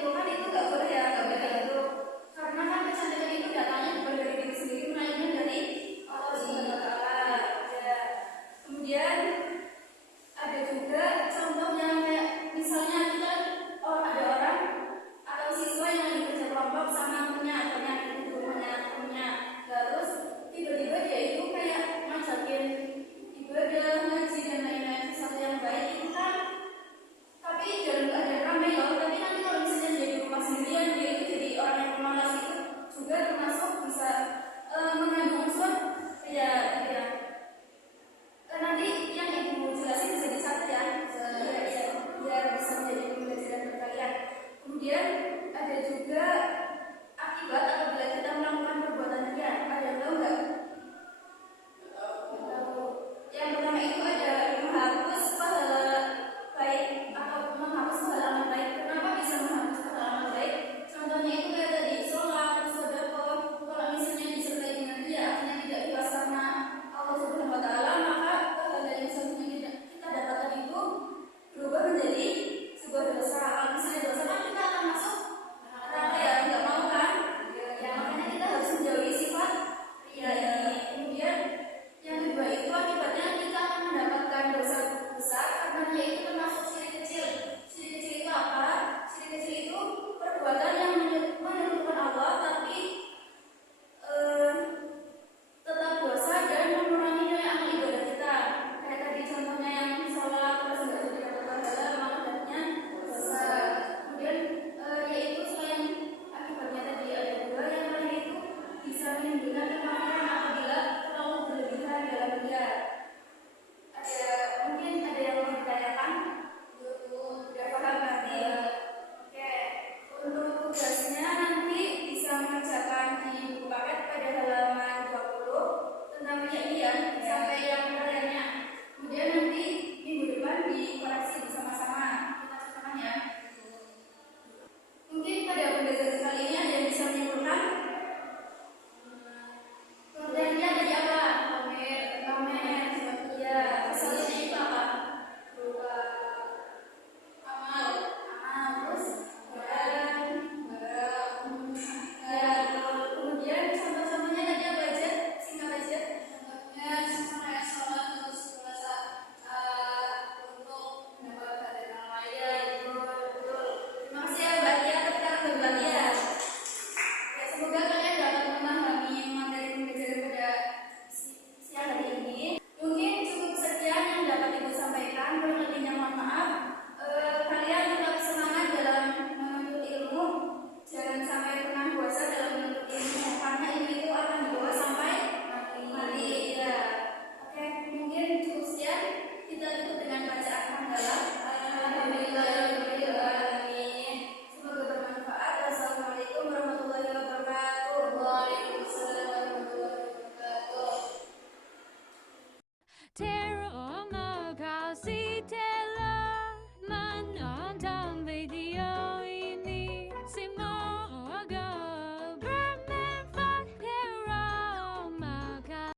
lingkungan itu nggak boleh ya, nggak boleh kayak gitu. Karena kan kecantikan itu datangnya bukan dari diri sendiri, melainkan dari Allah Subhanahu Wa Taala. Ya. Kemudian ada juga contohnya kayak misalnya kita ada orang atau siswa yang lagi kerja kelompok sama temennya itu punya, terus tiba-tiba dia itu kayak ngajakin ibadah, ngaji dan lain-lain, sesuatu yang baik itu kan, tapi dalam keadaan ramai loh. Tapi nanti kalau misalnya dia di rumah sendirian, dia itu jadi orang yang pemalas, itu juga termasuk bisa mengandung unsur ya, ya. Nanti yang ibu jelasin bisa dicatat ya, biar bisa menjadi pembelajaran buat kalian. Kemudian